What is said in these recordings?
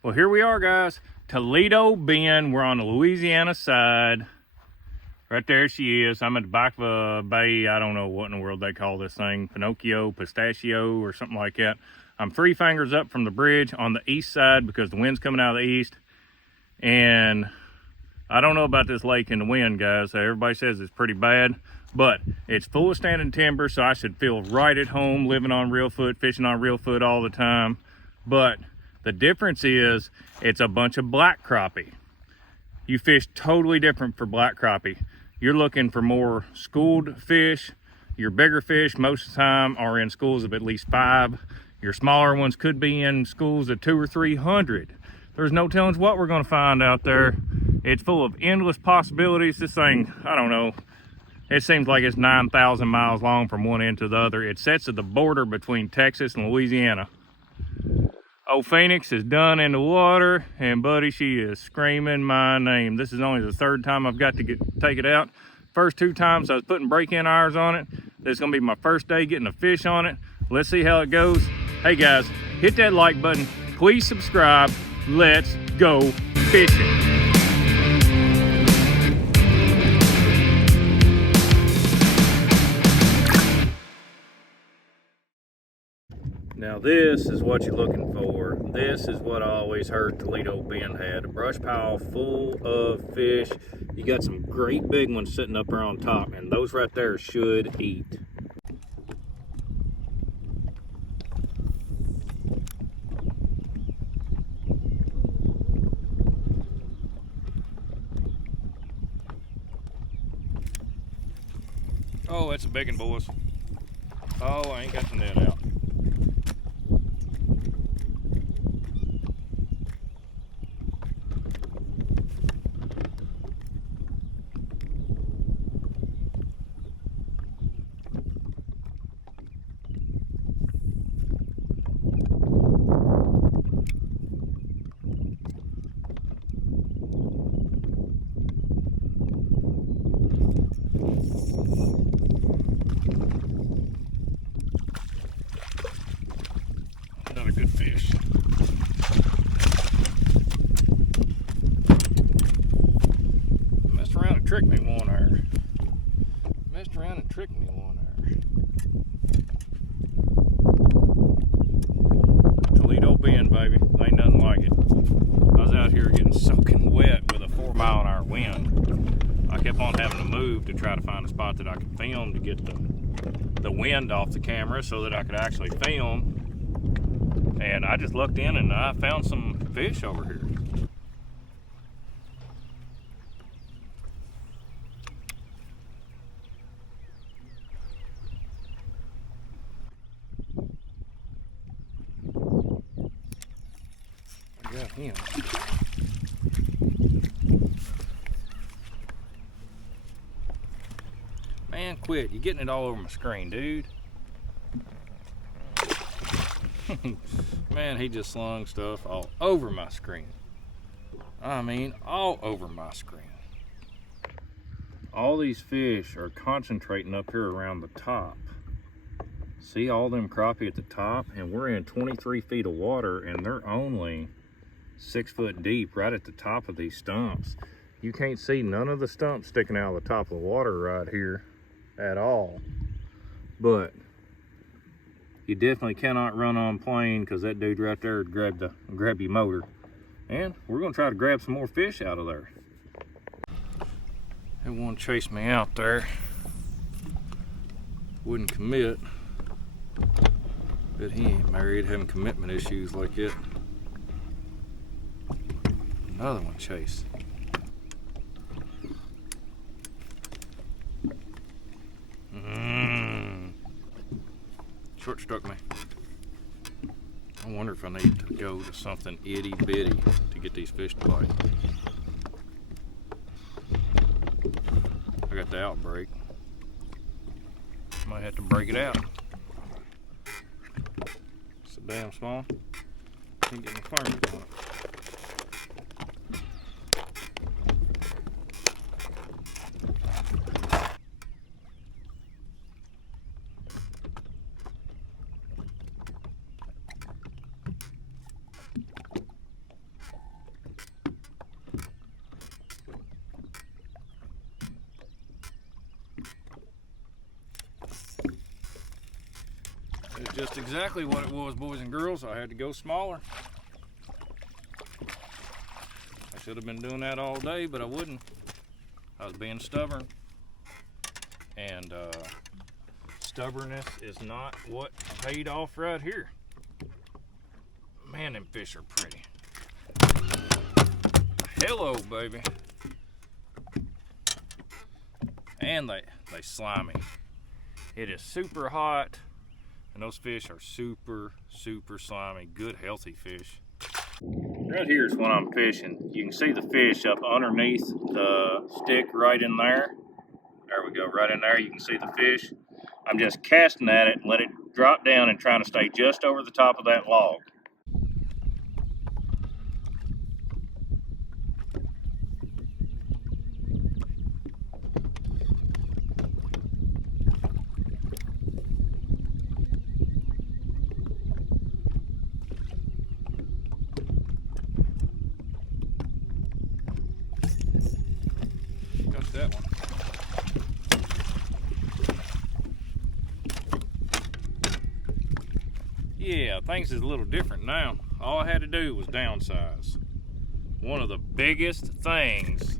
Well, here we are, guys. Toledo Bend. We're on the Louisiana side. Right there she is. I'm at the back of a bay. I don't know what in the world they call this thing. Pinocchio, pistachio, or something like that. I'm 3 fingers up from the bridge on the east side because the wind's coming out of the east. And I don't know about this lake and the wind, guys. Everybody says it's pretty bad, but it's full of standing timber, so I should feel right at home living on real foot, fishing on real foot all the time. But the difference is it's a bunch of black crappie. You fish totally different for black crappie. You're looking for more schooled fish. Your bigger fish most of the time are in schools of at least 5. Your smaller ones could be in schools of 200 or 300. There's no telling what we're going to find out there. It's full of endless possibilities. This thing, I don't know, it seems like it's 9,000 miles long from one end to the other. It sits at the border between Texas and Louisiana. Old Phoenix is done in the water, and buddy, she is screaming my name. This is only the 3rd time I've got to take it out. First 2 times I was putting break-in irons on it. This is gonna be my first day getting a fish on it. Let's see how it goes. Hey guys, hit that like button. Please subscribe. Let's go fishing. Now this is what you're looking for. This is what I always heard Toledo Bend had. A brush pile full of fish. You got some great big ones sitting up there on top, and those right there should eat. Oh, that's a big one, boys. Oh, I ain't got the net out. Another good fish. Messed around and tricked me one there. Messed around and tricked me one there. Toledo Bend, baby. Ain't nothing like it. I was out here getting soaking wet with a 4-mile-an-hour wind. I kept on having to move to try to find a spot that I could film to get the wind off the camera so that I could actually film. And I just looked in and I found some fish over here. I got him. Man, quit. You're getting it all over my screen, dude. Man, he just slung stuff all over my screen. I mean, all over my screen. All these fish are concentrating up here around the top. See all them crappie at the top? And we're in 23 feet of water, and they're only 6 foot deep right at the top of these stumps. You can't see none of the stumps sticking out of the top of the water right here at all. But you definitely cannot run on plane because that dude right there would grab your motor. And we're gonna try to grab some more fish out of there. They want to chase me out there. Wouldn't commit. But he ain't married, having commitment issues like that. Another one chase. Short struck me. I wonder if I need to go to something itty bitty to get these fish to bite. I got the outbreak. Might have to break it out. It's so damn small. Can't get my fingers on it. just exactly what it was, boys and girls. I had to go smaller. I should have been doing that all day, but I wouldn't. I was being stubborn. And stubbornness is not what paid off right here. Man, them fish are pretty. Hello, baby. And they slimy. It is super hot, and those fish are super, super slimy. Good, healthy fish. Right here is when I'm fishing. You can see the fish up underneath the stick right in there. There we go, right in there. You can see the fish. I'm just casting at it and let it drop down and trying to stay just over the top of that log. Got that one. Yeah, things is a little different now. All I had to do was downsize. One of the biggest things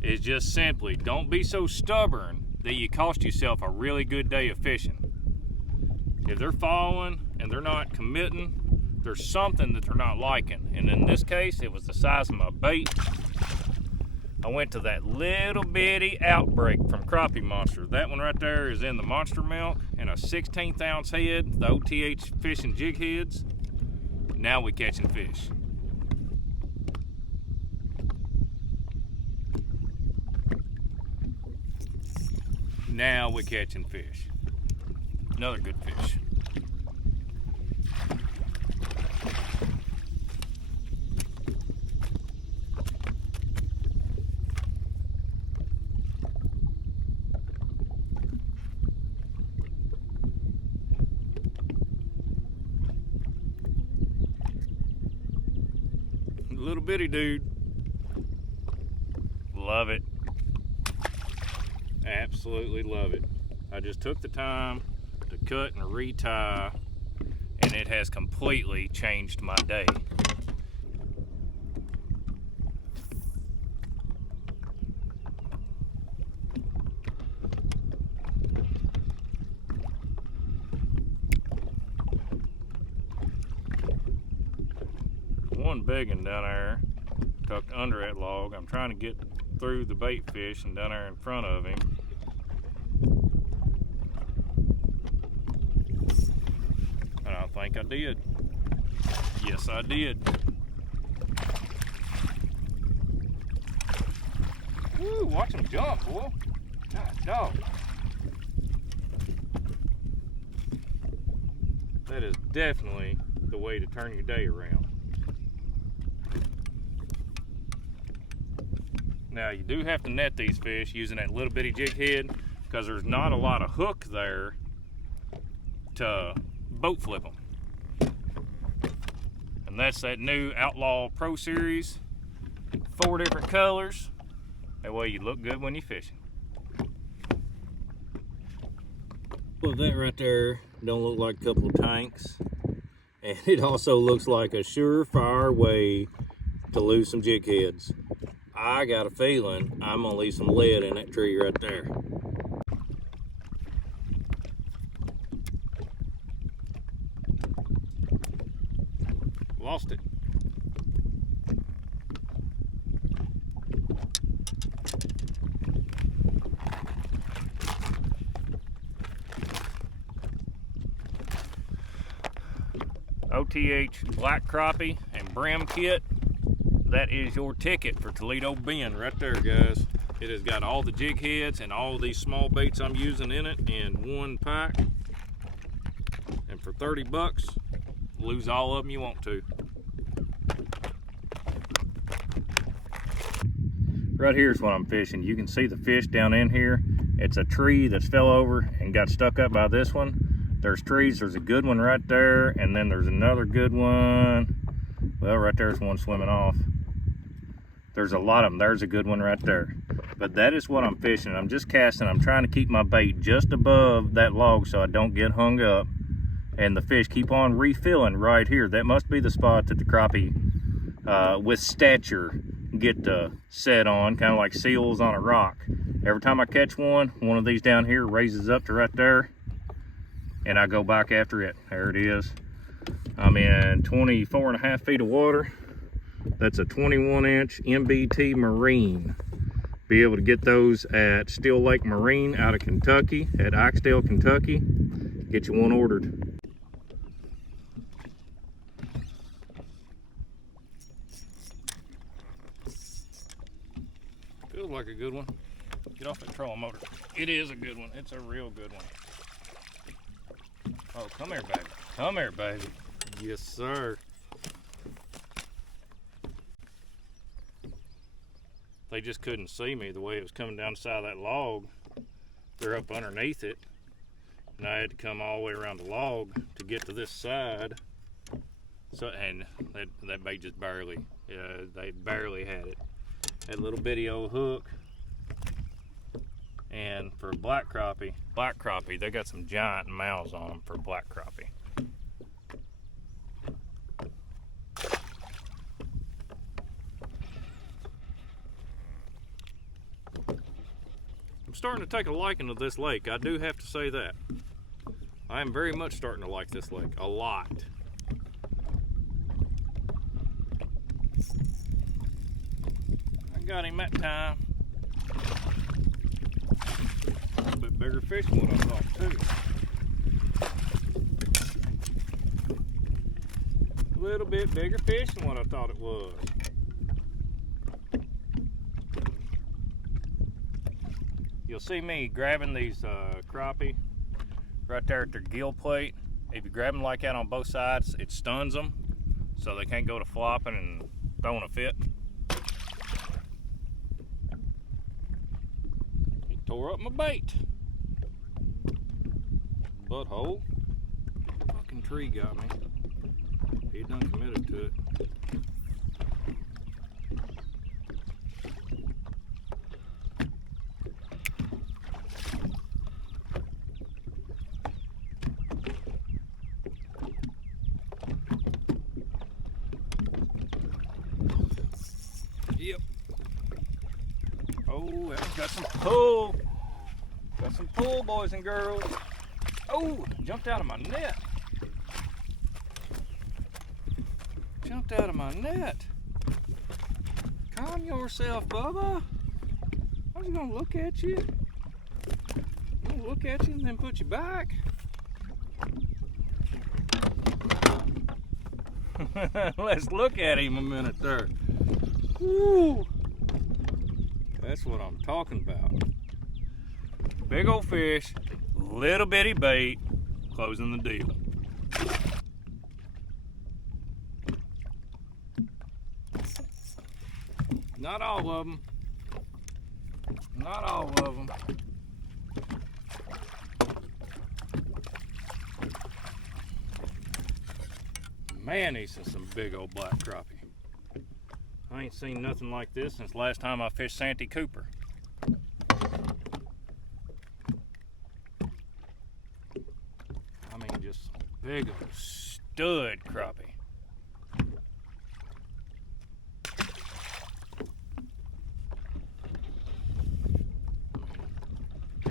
is just simply don't be so stubborn that you cost yourself a really good day of fishing. If they're following and they're not committing, there's something that they're not liking. And in this case, it was the size of my bait. I went to that little bitty outbreak from Crappie Monster. That one right there is in the monster milk and a 16th ounce head, the OTH fishing jig heads. Now we catching fish. Now we're catching fish. Another good fish. Little bitty dude. Love it. Absolutely love it. I just took the time to cut and retie, and it has completely changed my day. One biggin down there tucked under that log. I'm trying to get through the bait fish and down there in front of him. And I think I did. Yes, I did. Woo, watch him jump, boy. God dog. That is definitely the way to turn your day around. Now you do have to net these fish using that little bitty jig head because there's not a lot of hook there to boat flip them. And that's that new Outlaw Pro Series, 4 different colors. That way you look good when you're fishing. Well, that right there don't look like a couple of tanks. And it also looks like a surefire way to lose some jig heads. I got a feeling I'm gonna leave some lead in that tree right there. Lost it. OTH Black Crappie and Brim Kit. That is your ticket for Toledo Bend right there, guys. It has got all the jig heads and all these small baits I'm using in it in one pack. And for 30 bucks, lose all of them you want to. Right here is what I'm fishing. You can see the fish down in here. It's a tree that's fell over and got stuck up by this one. There's trees, there's a good one right there, and then there's another good one. Well, right there's one swimming off. There's a lot of them. There's a good one right there. But that is what I'm fishing. I'm just casting. I'm trying to keep my bait just above that log so I don't get hung up. and the fish keep on refilling right here. That must be the spot that the crappie with stature get set on, kind of like seals on a rock. Every time I catch one of these down here raises up to right there, and I go back after it. There it is. I'm in 24.5 feet of water. That's a 21-inch MBT Marine. Be able to get those at Still Lake Marine out of Kentucky, at Ixdale, Kentucky. Get you one ordered. Feels like a good one. Get off that trolling motor. It is a good one. It's a real good one. Oh, come here, baby. Come here, baby. Yes, sir. They just couldn't see me the way it was coming down the side of that log. They're up underneath it. And I had to come all the way around the log to get to this side. So, and that bait just barely, they barely had it. Had a little bitty old hook. And for black crappie, they got some giant mouths on them for black crappie. I'm starting to take a liking to this lake. I do have to say that. I am very much starting to like this lake, a lot. I got him that time. A little bit bigger fish than what I thought too. A little bit bigger fish than what I thought it was. You'll see me grabbing these crappie right there at their gill plate. If you grab them like that on both sides, it stuns them, so they can't go to flopping and throwing a fit. He tore up my bait. Butthole. Fucking tree got me. He done committed to it. Yep. Oh, that one's got some pull. Got some pull, boys and girls. Oh, jumped out of my net. Jumped out of my net. Calm yourself, Bubba. I was gonna look at you. I'm gonna look at you and then put you back. Let's look at him a minute there. Woo! That's what I'm talking about. Big old fish, little bitty bait, closing the deal. Not all of them. Not all of them. Man, these are some big old black crappie. I ain't seen nothing like this since last time I fished Santee Cooper. I mean, just big old stud crappie.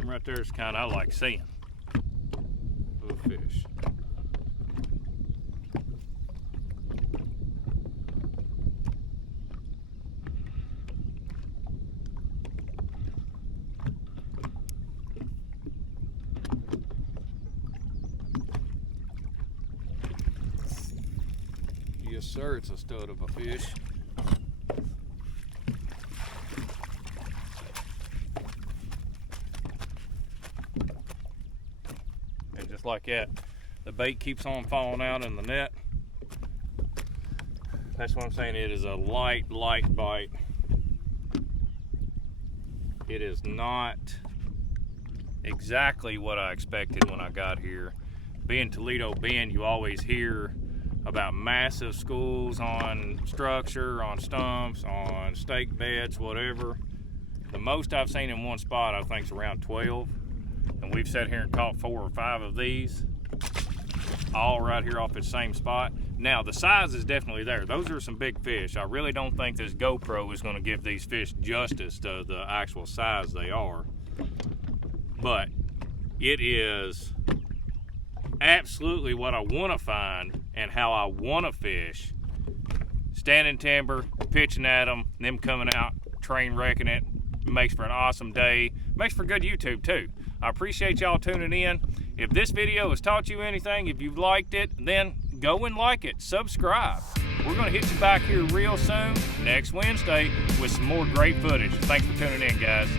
Right there is kind of I like seeing. Little fish. Yes, sir, it's a stud of a fish. And just like that, the bait keeps on falling out in the net. That's what I'm saying. It is a light bite. It is not exactly what I expected when I got here. Being Toledo Bend, you always hear about massive schools on structure, on stumps, on stake beds, whatever. The most I've seen in one spot, I think, is around 12. And we've sat here and caught 4 or 5 of these. all right here off the same spot. Now the size is definitely there. Those are some big fish. I really don't think this GoPro is going to give these fish justice to the actual size they are, but it is absolutely what I want to find and how I want to fish. Standing timber, pitching at them coming out, train wrecking it. Makes for an awesome day. Makes for good YouTube too. I appreciate y'all tuning in. If this video has taught you anything, if you've liked it, then go and like it, subscribe. We're gonna hit you back here real soon, next Wednesday, with some more great footage. Thanks for tuning in, guys.